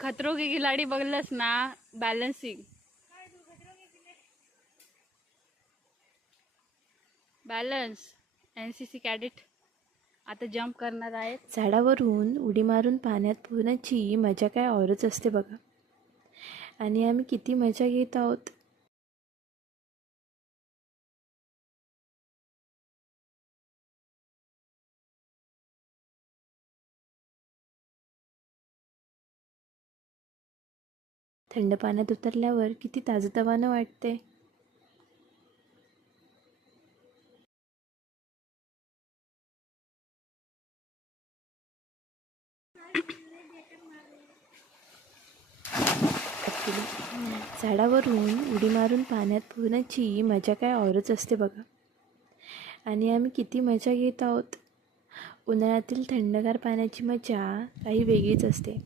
खतरों की खिलाडी बघलस ना, balancing balance NCC cadet आता जंप करणार आहेत. झाडावरून उडी मारून पाण्यात पोहण्याची मजा काय औरच असते बघा. आणि आम्ही किती मजा घेत आहोत. थंड पाण्यात उतरल्यावर किती ताजतवानं वाटते. झाडावरून उडी मारून पाण्यात पोहण्याची मजा काय औरच असते बघा. आणि आम्ही किती मजा घेत आहोत. उन्हाळ्यातील थंडगार पाण्याची मजा काही वेगळीच असते.